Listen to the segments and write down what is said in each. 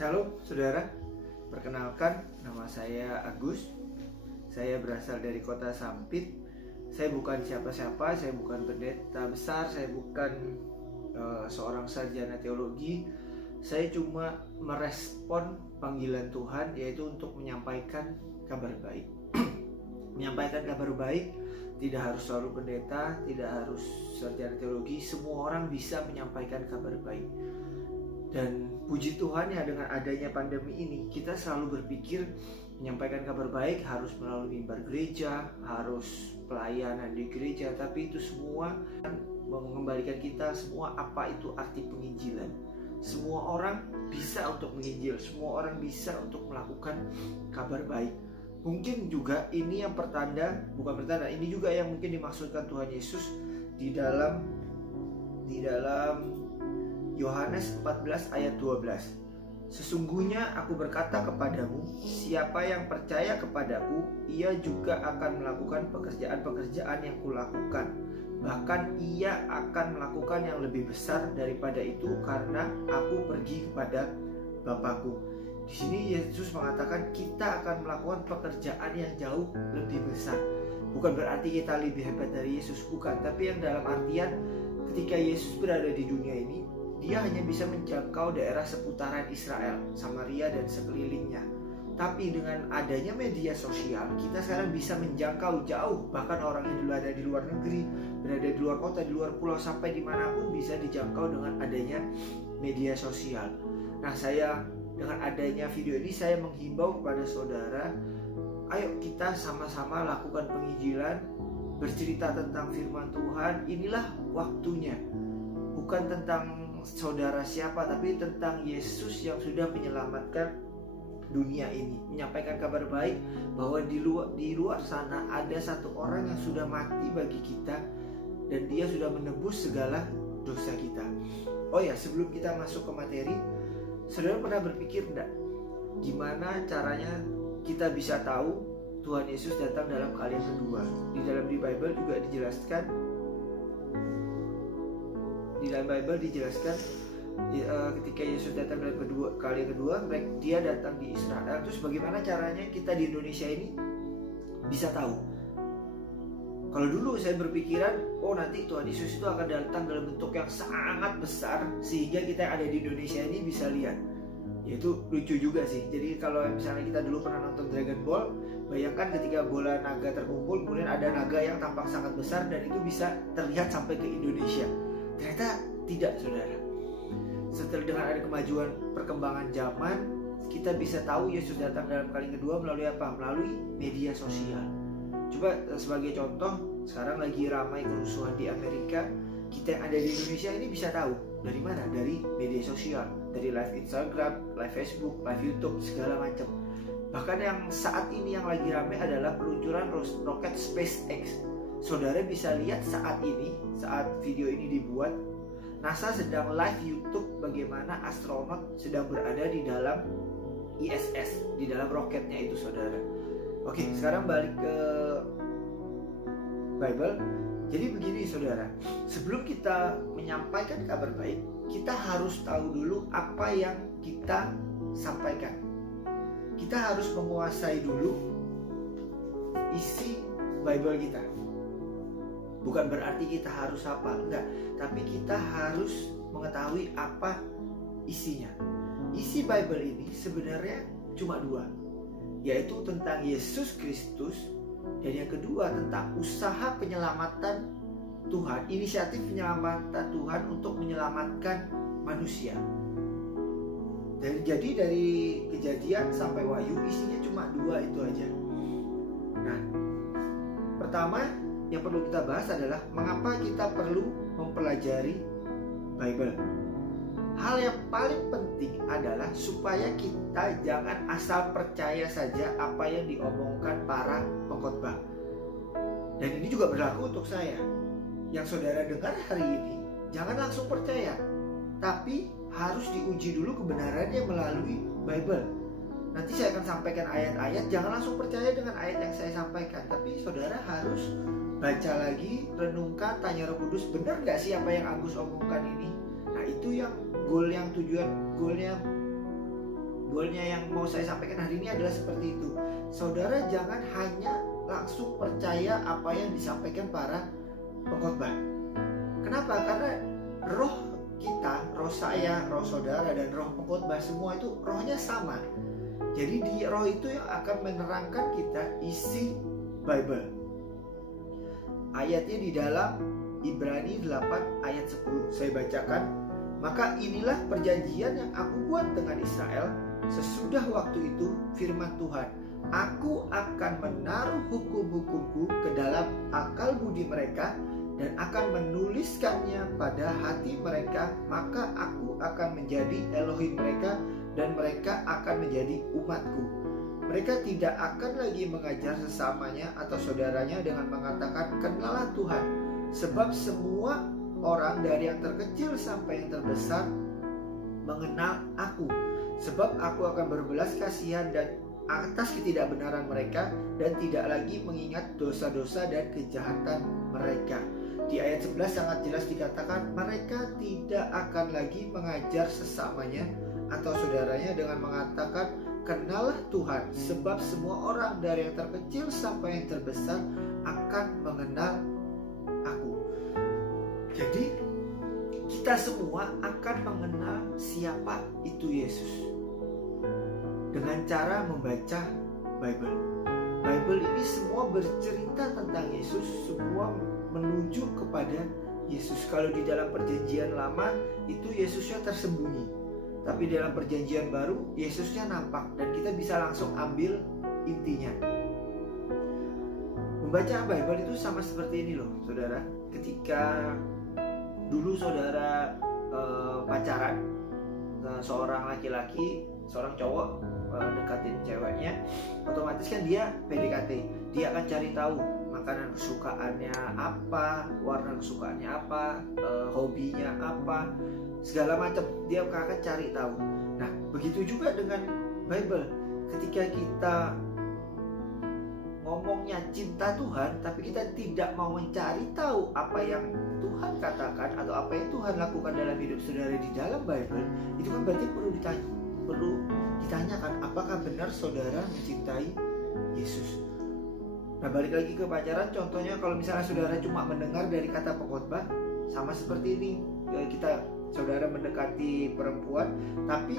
Shalom saudara, perkenalkan nama saya Agus. Saya berasal dari kota Sampit. Saya bukan siapa-siapa, saya bukan pendeta besar, saya bukan seorang sarjana teologi. Saya cuma merespon panggilan Tuhan, yaitu untuk menyampaikan kabar baik. Menyampaikan kabar baik tidak harus selalu pendeta, tidak harus sarjana teologi. Semua orang bisa menyampaikan kabar baik. Dan puji Tuhan ya, dengan adanya pandemi ini kita selalu berpikir menyampaikan kabar baik harus melalui mimbar gereja, harus pelayanan di gereja. Tapi itu semua mengembalikan kita semua apa itu arti penginjilan. Semua orang bisa untuk menginjil, semua orang bisa untuk melakukan kabar baik. Mungkin juga ini yang ini juga yang mungkin dimaksudkan Tuhan Yesus di dalam Yohanes 14 ayat 12. Sesungguhnya aku berkata kepadamu, siapa yang percaya kepadaku, ia juga akan melakukan pekerjaan-pekerjaan yang kulakukan. Bahkan ia akan melakukan yang lebih besar daripada itu, karena aku pergi kepada Bapakku. Di sini Yesus mengatakan kita akan melakukan pekerjaan yang jauh lebih besar. Bukan berarti kita lebih hebat dari Yesus, bukan. Tapi yang dalam artian ketika Yesus berada di dunia ini, dia hanya bisa menjangkau daerah seputaran Israel, Samaria dan sekelilingnya. Tapi dengan adanya media sosial, kita sekarang bisa menjangkau jauh. Bahkan orang yang dulu ada di luar negeri, berada di luar kota, di luar pulau, sampai dimanapun bisa dijangkau dengan adanya media sosial. Nah, saya dengan adanya video ini, saya menghimbau kepada saudara, ayo kita sama-sama lakukan penginjilan, bercerita tentang firman Tuhan. Inilah waktunya. Bukan tentang saudara siapa, tapi tentang Yesus yang sudah menyelamatkan dunia ini. Menyampaikan kabar baik bahwa di luar sana ada satu orang yang sudah mati bagi kita, dan dia sudah menebus segala dosa kita. Oh ya, sebelum kita masuk ke materi, saudara pernah berpikir enggak, gimana caranya kita bisa tahu Tuhan Yesus datang dalam kali yang kedua? Di Bible juga dijelaskan. Di dalam Bible dijelaskan ketika Yesus datang dalam kali kedua, dia datang di Israel. Terus bagaimana caranya kita di Indonesia ini bisa tahu? Kalau dulu saya berpikiran, oh nanti Tuhan Yesus itu akan datang dalam bentuk yang sangat besar sehingga kita yang ada di Indonesia ini bisa lihat. Yaitu lucu juga sih. Jadi kalau misalnya kita dulu pernah nonton Dragon Ball, bayangkan ketika bola naga terkumpul, kemudian ada naga yang tampak sangat besar dan itu bisa terlihat sampai ke Indonesia. Ternyata tidak, saudara. Setelah dengan ada kemajuan perkembangan zaman, kita bisa tahu Yesus datang dalam kali kedua melalui apa? Melalui media sosial. Coba sebagai contoh, sekarang lagi ramai kerusuhan di Amerika. Kita yang ada di Indonesia ini bisa tahu dari mana? Dari media sosial, dari live Instagram, live Facebook, live YouTube, segala macam. Bahkan yang saat ini yang lagi ramai adalah peluncuran roket SpaceX. Saudara bisa lihat saat ini, saat video ini dibuat, NASA sedang live YouTube bagaimana astronot sedang berada di dalam ISS, di dalam roketnya itu, saudara. Oke, sekarang balik ke Bible. Jadi begini, saudara, sebelum kita menyampaikan kabar baik, kita harus tahu dulu apa yang kita sampaikan. Kita harus menguasai dulu isi Bible kita. Bukan berarti kita harus hafal, enggak. Tapi kita harus mengetahui apa isinya. Isi Bible ini sebenarnya cuma dua, yaitu tentang Yesus Kristus, dan yang kedua tentang usaha penyelamatan Tuhan, inisiatif penyelamatan Tuhan untuk menyelamatkan manusia. Dan jadi dari Kejadian sampai Wahyu isinya cuma dua itu aja. Nah, pertama yang perlu kita bahas adalah mengapa kita perlu mempelajari Bible. Hal yang paling penting adalah supaya kita jangan asal percaya saja apa yang diomongkan para pengkhotbah. Dan ini juga berlaku untuk saya. Yang saudara dengar hari ini, jangan langsung percaya, tapi harus diuji dulu kebenarannya melalui Bible. Nanti saya akan sampaikan ayat-ayat, jangan langsung percaya dengan ayat yang saya sampaikan, tapi saudara harus baca lagi, renungkan, tanya Roh Kudus, benar gak sih apa yang Agus omongkan ini? Nah, itu yang goalnya Goalnya yang mau saya sampaikan hari ini adalah seperti itu. Saudara jangan hanya langsung percaya apa yang disampaikan para pengkhotbah. Kenapa? Karena roh kita, roh saya, roh saudara, dan roh pengkhotbah semua itu rohnya sama. Jadi di roh itu yang akan menerangkan kita isi Bible. Ayatnya di dalam Ibrani 8 ayat 10. Saya bacakan. Maka inilah perjanjian yang aku buat dengan Israel sesudah waktu itu, firman Tuhan. Aku akan menaruh hukum-hukumku ke dalam akal budi mereka dan akan menuliskannya pada hati mereka. Maka aku akan menjadi Elohim mereka dan mereka akan menjadi umatku. Mereka tidak akan lagi mengajar sesamanya atau saudaranya dengan mengatakan, "Kenalah Tuhan," sebab semua orang dari yang terkecil sampai yang terbesar mengenal aku. Sebab aku akan berbelas kasihan dan atas ketidakbenaran mereka dan tidak lagi mengingat dosa-dosa dan kejahatan mereka. Di ayat 11 sangat jelas dikatakan, mereka tidak akan lagi mengajar sesamanya atau saudaranya dengan mengatakan, "Kenalah Tuhan," sebab semua orang dari yang terkecil sampai yang terbesar akan mengenal aku. Jadi kita semua akan mengenal siapa itu Yesus dengan cara membaca Bible. Bible ini semua bercerita tentang Yesus, semua menuju kepada Yesus. Kalau di dalam perjanjian lama itu Yesusnya tersembunyi, tapi dalam perjanjian baru Yesusnya nampak dan kita bisa langsung ambil intinya. Membaca Bible itu sama seperti ini loh, saudara. Ketika dulu saudara pacaran, seorang laki-laki, seorang cowok dekatin ceweknya, otomatis kan dia PDKT. Dia akan cari tahu makanan kesukaannya apa, warna kesukaannya apa, hobinya apa, segala macam. Dia akan cari tahu. Nah, begitu juga dengan Bible. Ketika kita ngomongnya cinta Tuhan, tapi kita tidak mau mencari tahu apa yang Tuhan katakan atau apa yang Tuhan lakukan dalam hidup saudara di dalam Bible, itu kan berarti perlu ditanyakan, apakah benar saudara mencintai Yesus. Nah, balik lagi ke pacaran, contohnya kalau misalnya saudara cuma mendengar dari kata pengkhotbah, sama seperti ini, saudara mendekati perempuan, tapi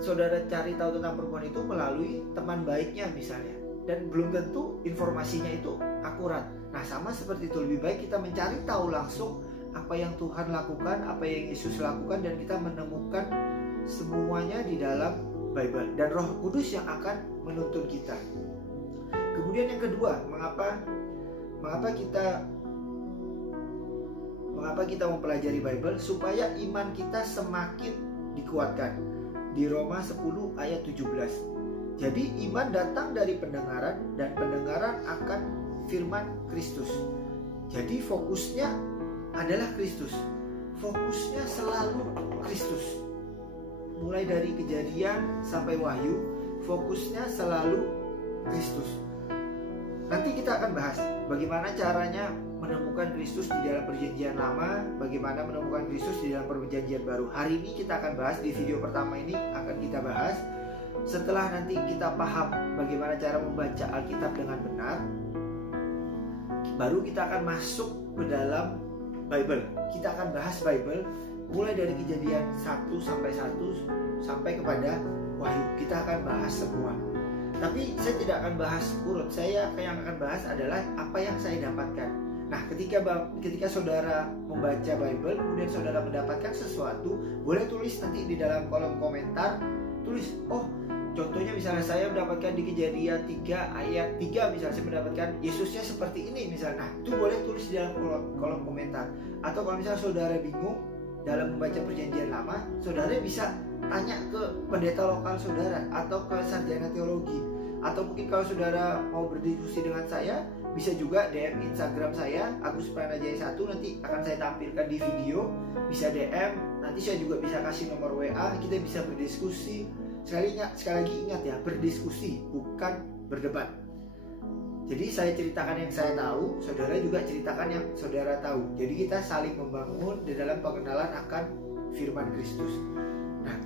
saudara cari tahu tentang perempuan itu melalui teman baiknya misalnya, dan belum tentu informasinya itu akurat. Nah, sama seperti itu, lebih baik kita mencari tahu langsung apa yang Tuhan lakukan, apa yang Yesus lakukan, dan kita menemukan semuanya di dalam Bible, dan Roh Kudus yang akan menuntun kita. Kemudian yang kedua, mengapa kita mempelajari Bible? Supaya iman kita semakin dikuatkan. Di Roma 10 ayat 17. Jadi iman datang dari pendengaran, dan pendengaran akan firman Kristus. Jadi fokusnya adalah Kristus. Fokusnya selalu Kristus. Mulai dari Kejadian sampai Wahyu, fokusnya selalu Kristus. Nanti kita akan bahas bagaimana caranya menemukan Kristus di dalam perjanjian lama, bagaimana menemukan Kristus di dalam perjanjian baru. Hari ini kita akan bahas, di video pertama ini akan kita bahas. Setelah nanti kita paham bagaimana cara membaca Alkitab dengan benar, baru kita akan masuk ke dalam Bible. Kita akan bahas Bible mulai dari Kejadian 1 sampai kepada Wahyu. Kita akan bahas semua. Tapi saya tidak akan bahas urut. Saya yang akan bahas adalah apa yang saya dapatkan. Nah, ketika saudara membaca Bible, kemudian saudara mendapatkan sesuatu, boleh tulis nanti di dalam kolom komentar. Tulis, oh, contohnya misalnya saya mendapatkan di Kejadian 3 ayat 3, misalnya saya mendapatkan Yesusnya seperti ini misalnya. Nah, itu boleh tulis di dalam kolom komentar. Atau kalau misalnya saudara bingung dalam membaca perjanjian lama, saudara bisa tanya ke pendeta lokal saudara atau ke sarjana teologi. Atau mungkin kalau saudara mau berdiskusi dengan saya, bisa juga DM Instagram saya, Agus Pranajaya 1, nanti akan saya tampilkan di video. Bisa DM, nanti saya juga bisa kasih nomor WA, kita bisa berdiskusi. Sekali lagi ingat ya, berdiskusi, bukan berdebat. Jadi saya ceritakan yang saya tahu, saudara juga ceritakan yang saudara tahu. Jadi kita saling membangun di dalam pengenalan akan firman Kristus. Nah,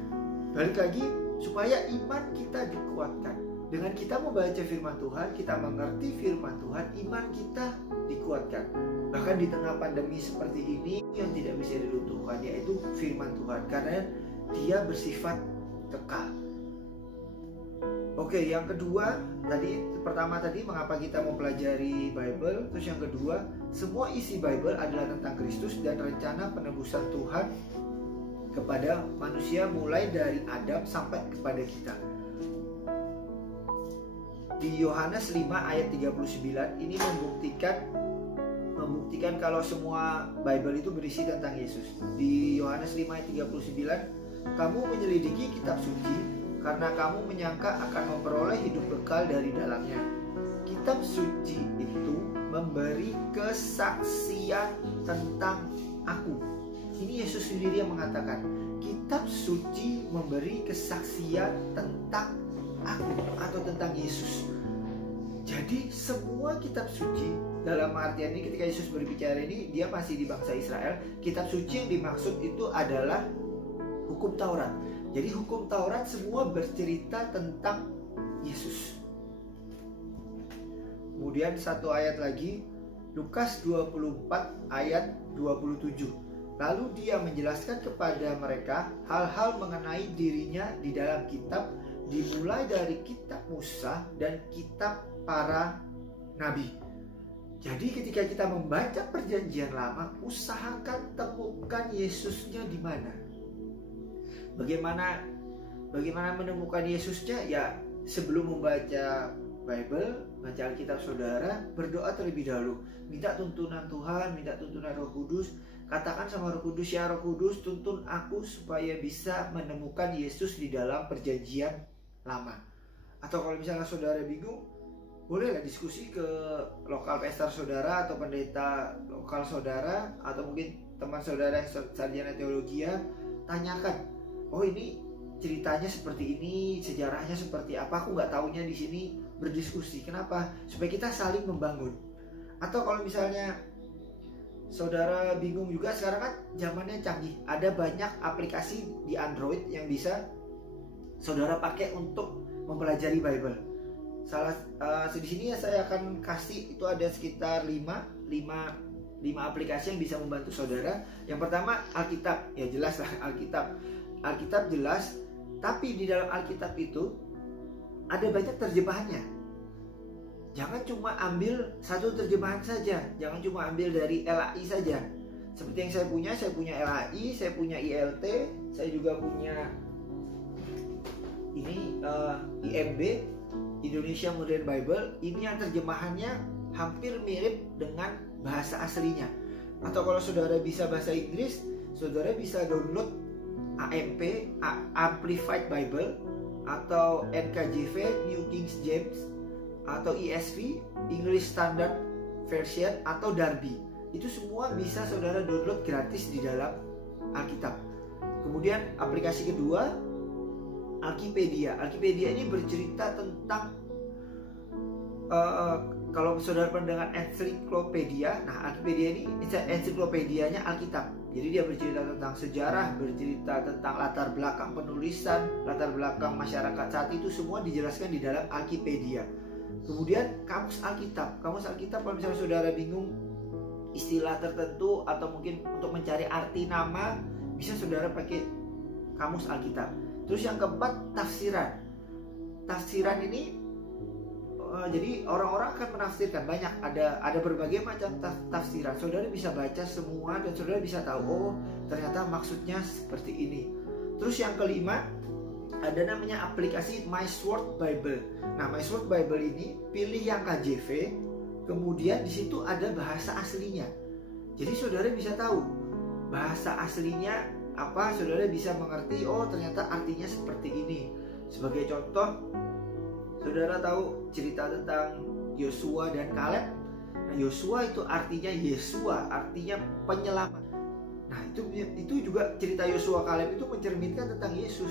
balik lagi, supaya iman kita dikuatkan. Dengan kita membaca firman Tuhan, kita mengerti firman Tuhan, iman kita dikuatkan. Bahkan di tengah pandemi seperti ini, yang tidak bisa diruntuhkan yaitu firman Tuhan, karena dia bersifat kekal. Oke, yang kedua pertama tadi mengapa kita mempelajari Bible. Terus yang kedua, semua isi Bible adalah tentang Kristus dan rencana penebusan Tuhan kepada manusia mulai dari Adam sampai kepada kita. Di Yohanes 5 ayat 39 ini membuktikan kalau semua Bible itu berisi tentang Yesus. Di Yohanes 5 ayat 39, kamu menyelidiki kitab suci karena kamu menyangka akan memperoleh hidup kekal dari dalamnya. Kitab suci itu memberi kesaksian tentang aku. Ini Yesus sendiri yang mengatakan, kitab suci memberi kesaksian tentang aku atau tentang Yesus. Jadi semua kitab suci, dalam artian ini ketika Yesus berbicara ini, dia masih di bangsa Israel. Kitab suci yang dimaksud itu adalah hukum Taurat. Jadi hukum Taurat semua bercerita tentang Yesus. Kemudian satu ayat lagi, Lukas 24 ayat 27. Lalu dia menjelaskan kepada mereka hal-hal mengenai dirinya di dalam kitab, dimulai dari kitab Musa dan kitab para nabi. Jadi ketika kita membaca perjanjian lama, usahakan temukan Yesusnya di mana. Bagaimana menemukan Yesusnya? Ya, sebelum membaca Bible, baca Alkitab saudara, berdoa terlebih dahulu. Minta tuntunan Tuhan, minta tuntunan Roh Kudus. Katakan sama Roh Kudus, ya Roh Kudus, tuntun aku supaya bisa menemukan Yesus di dalam perjanjian lama. Atau kalau misalnya saudara bingung, bolehlah diskusi ke lokal pastor saudara atau pendeta lokal saudara, atau mungkin teman saudara yang sarjana teologi, tanyakan, oh ini ceritanya seperti ini, sejarahnya seperti apa, aku nggak taunya di sini. Berdiskusi, kenapa? Supaya kita saling membangun. Atau kalau misalnya saudara bingung juga, sekarang kan zamannya canggih, ada banyak aplikasi di Android yang bisa saudara pakai untuk mempelajari Bible. Di sini saya akan kasih, itu ada sekitar 5 aplikasi yang bisa membantu saudara. Yang pertama Alkitab, ya jelas lah Alkitab jelas, tapi di dalam Alkitab itu ada banyak terjemahannya. Jangan cuma ambil satu terjemahan saja, jangan cuma ambil dari LAI saja. Seperti yang saya punya LAI, saya punya ILT, saya juga punya ini IMB, Indonesia Modern Bible. Ini yang terjemahannya hampir mirip dengan bahasa aslinya. Atau kalau saudara bisa bahasa Inggris, saudara bisa download AMP, Amplified Bible, atau NKJV, New King James, atau ESV, English Standard Version, atau Darby. Itu semua bisa saudara download gratis di dalam Alkitab. Kemudian aplikasi kedua, Alkipedia. Alkipedia ini bercerita tentang kalau saudara pernah dengan ensiklopedia, nah Alkipedia ini ensiklopedianya Alkitab. Jadi dia bercerita tentang sejarah, bercerita tentang latar belakang penulisan, latar belakang masyarakat saat itu, semua dijelaskan di dalam Alkipedia. Kemudian Kamus Alkitab. Kamus Alkitab, kalau misalnya saudara bingung istilah tertentu atau mungkin untuk mencari arti nama, bisa saudara pakai Kamus Alkitab. Terus yang keempat, tafsiran. Tafsiran ini jadi orang-orang akan menafsirkan banyak, ada berbagai macam tafsiran. Saudara bisa baca semua dan saudara bisa tahu, oh ternyata maksudnya seperti ini. Terus yang kelima, ada namanya aplikasi My Sword Bible. Nah, My Sword Bible ini pilih yang KJV, kemudian di situ ada bahasa aslinya. Jadi saudara bisa tahu bahasa aslinya apa, saudara bisa mengerti, oh ternyata artinya seperti ini. Sebagai contoh, saudara tahu cerita tentang Yosua dan Kaleb. Nah, Yosua itu artinya Yesua, artinya penyelamat. Nah, itu juga cerita Yosua Kaleb itu mencerminkan tentang Yesus.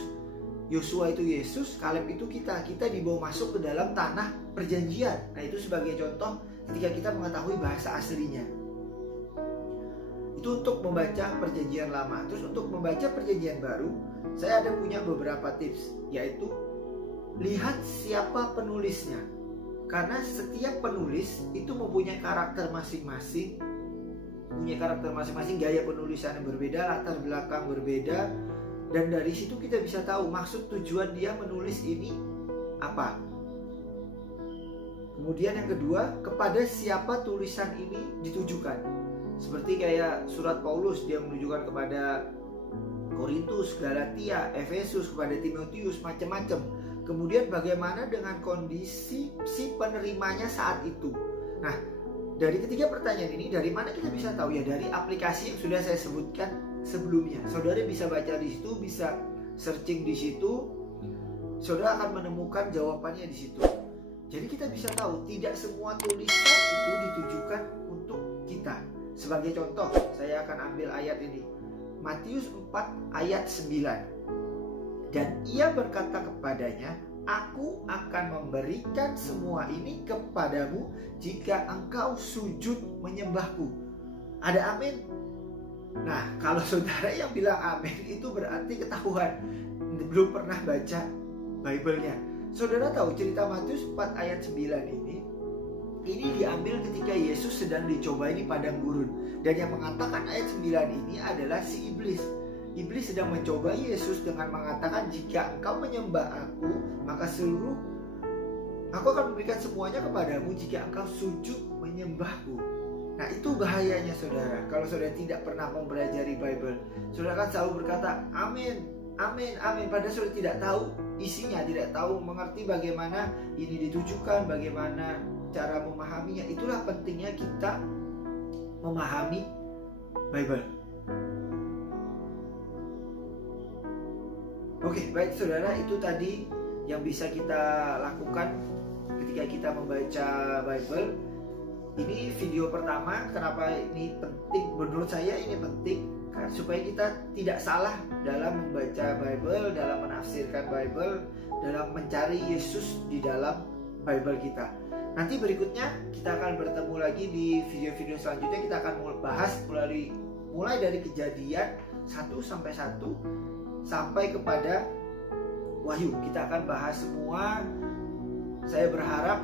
Yosua itu Yesus, Kaleb itu kita dibawa masuk ke dalam tanah perjanjian. Nah, itu sebagai contoh ketika kita mengetahui bahasa aslinya. Itu untuk membaca perjanjian lama. Terus untuk membaca perjanjian baru, saya ada punya beberapa tips, yaitu lihat siapa penulisnya. Karena setiap penulis itu mempunyai karakter masing-masing, gaya penulisan yang berbeda, latar belakang berbeda, dan dari situ kita bisa tahu maksud tujuan dia menulis ini apa. Kemudian yang kedua, kepada siapa tulisan ini ditujukan. Seperti kayak surat Paulus, dia menunjukkan kepada Korintus, Galatia, Efesus, kepada Timotius, macam-macam. Kemudian bagaimana dengan kondisi si penerimanya saat itu. Nah, dari ketiga pertanyaan ini, dari mana kita bisa tahu? Ya dari aplikasi yang sudah saya sebutkan sebelumnya. Saudara bisa baca di situ, bisa searching di situ, saudara akan menemukan jawabannya di situ. Jadi kita bisa tahu tidak semua tulisan itu ditujukan untuk kita. Sebagai contoh, saya akan ambil ayat ini. Matius 4 ayat 9. Dan ia berkata kepadanya, aku akan memberikan semua ini kepadamu jika engkau sujud menyembahku. Ada amin? Nah, kalau saudara yang bilang amin, itu berarti ketahuan belum pernah baca Bible-nya. Saudara tahu cerita Matius 4 ayat 9 ini diambil ketika Yesus sedang dicobai di padang gurun. Dan yang mengatakan ayat 9 ini adalah si iblis. Iblis sedang mencoba Yesus dengan mengatakan, jika engkau menyembah aku, maka aku akan memberikan semuanya kepadamu jika engkau sujud menyembahku. Nah, itu bahayanya saudara. Kalau saudara tidak pernah mempelajari Bible, saudara kan selalu berkata amin, amin, amin, padahal saudara tidak tahu isinya, tidak tahu mengerti bagaimana ini ditujukan, bagaimana cara memahaminya. Itulah pentingnya kita memahami Bible. Oke, baik saudara, itu tadi yang bisa kita lakukan ketika kita membaca Bible. Ini video pertama. Kenapa ini penting? Menurut saya ini penting supaya kita tidak salah dalam membaca Bible, dalam menafsirkan Bible, dalam mencari Yesus di dalam Bible kita. Nanti berikutnya kita akan bertemu lagi di video-video selanjutnya. Kita akan bahas mulai dari Kejadian 1 sampai kepada Wahyu. Kita akan bahas semua. Saya berharap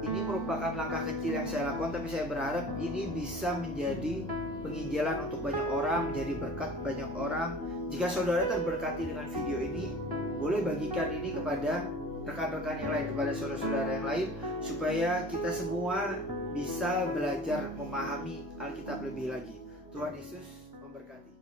ini merupakan langkah kecil yang saya lakukan, tapi saya berharap ini bisa menjadi penginjalan untuk banyak orang, menjadi berkat banyak orang. Jika saudara terberkati dengan video ini, boleh bagikan ini kepada rekan-rekan yang lain, kepada saudara-saudara yang lain, supaya kita semua bisa belajar memahami Alkitab lebih lagi. Tuhan Yesus memberkati.